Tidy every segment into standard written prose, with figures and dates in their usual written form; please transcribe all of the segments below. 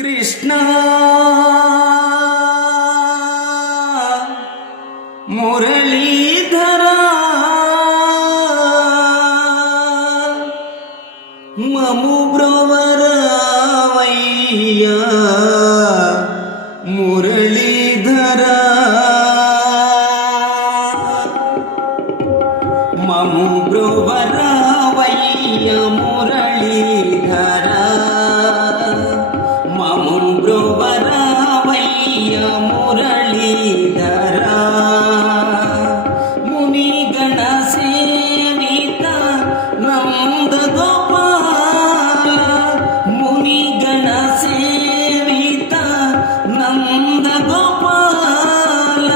కృష్ణ మురళీధర మము బ్రవరవయ్యా మురళీధర మము బ్రవరవయ్యా మురళీధర మము బ్రవరవయ్యా మురళీధర మునిగణ సేవిత నంద గోపాల మునిగణ సేవిత నంద గోపాల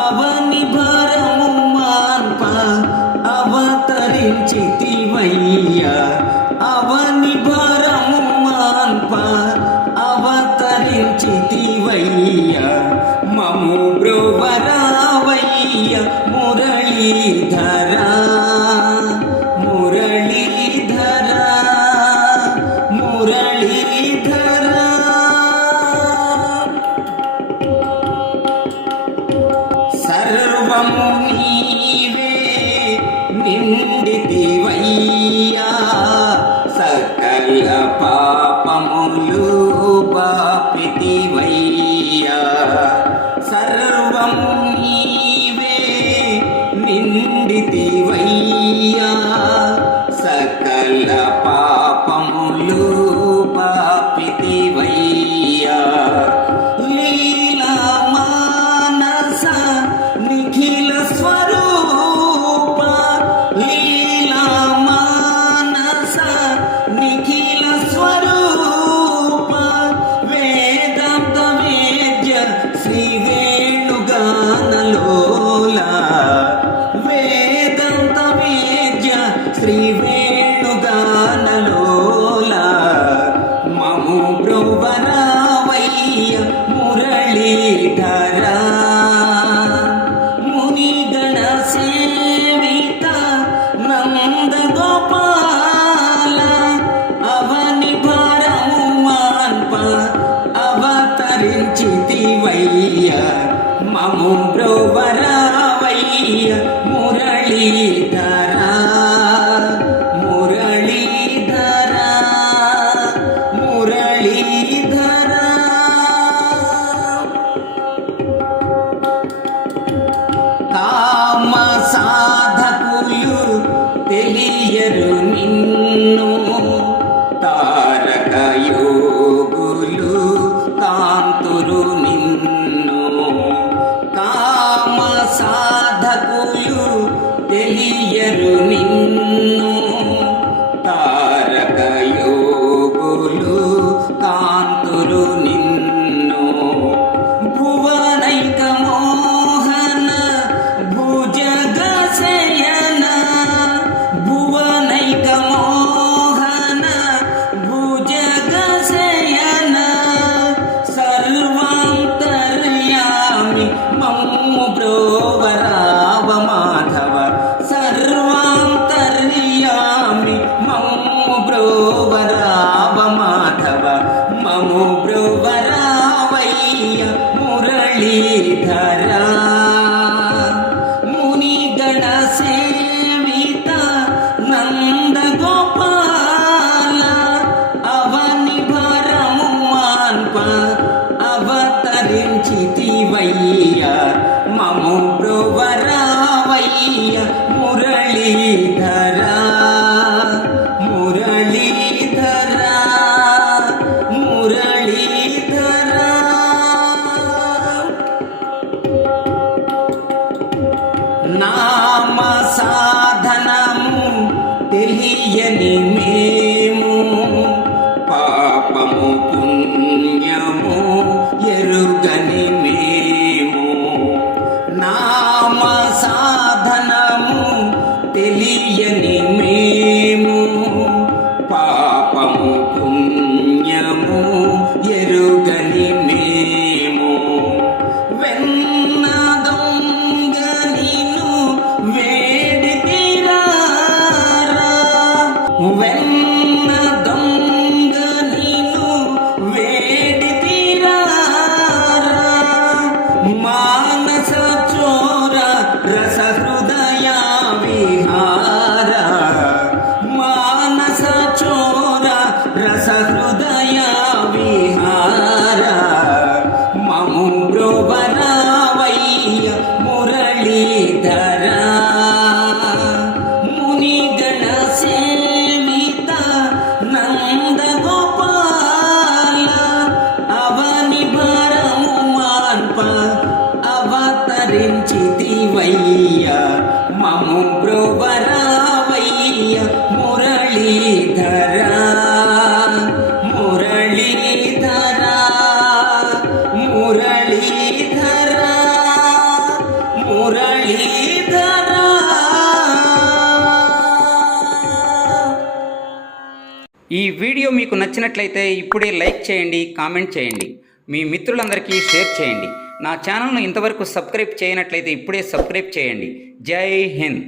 అవని భరము మాన్ప అవతరించితివయ్యా అవని భరము మాన్ప అవతరించితివయ్యా మము బ్రోవరావయ్యా మురళీధర మురళీధర మురళీధర సర్వము నీవే నిండితివయ్యా సకల పాపములు బాపితివయ్యా సర్వము నీవే నిండితివయ్యా సకల పాపములు బాపితివయ్యా లీలా మానస నిఖిల స్వరూప లీలా మానస నిఖిల స్వరూప వేదాంత వేద్య శ్రీ వేణుగానలోల వేదాంత వేద్య శ్రీ వేణుగానలోల మము బ్రోవరావయ్య మురళీధర మునిగణ సేవిత నంద గోపాల అవని భారము మాన్ప అవతరించితివయ్యా మము బ్రోవరావయ్య మురళీధర మురళీధర మురళీధర కామ సాధకులు తెలియరు నిన్ను తారక యోగులు కాంతురు నిన్ను కామ సాధకులు తెలియరు నిన్ను తారక యోగులు కాంతురు నిన్ను భువనైక మోహన భుజగ శయన భువనైక మోహన భుజగ శయన సర్వాంతర్యామి మమ్ము బ్రోవరావ మాధవ సర్వాంతర్యామి మమ్ము బ్రోవరావ మాధవ మము బ్రోవరావయ్య మురళీధర మునిగణ సేవిత నంద గోపాల అవని భరము మాన్ప అవతరించితివయ్యా మము బ్రోవరావయ్య మురళీధర మురళీధర మురళీధర నామ సాధనము తెలియని మేము పాపము పుణ్యము ఎరుగని మేము నామ సాధనము తెలియని మేము పాపము పుణ్యము ఎరుగని మేము వెన్న దొంగ నిన్ను వేడితిరారా వెన్న దొంగ నిన్ను వీడియో మీకు నచ్చినట్లయితే ఇప్పుడే లైక్ చేయండి, కామెంట్ చేయండి, మీ మిత్రులందరికీ షేర్ చేయండి. నా ఛానల్ను ఇంతవరకు సబ్స్క్రైబ్ చేయనట్లయితే ఇప్పుడే సబ్స్క్రైబ్ చేయండి. జై హింద్.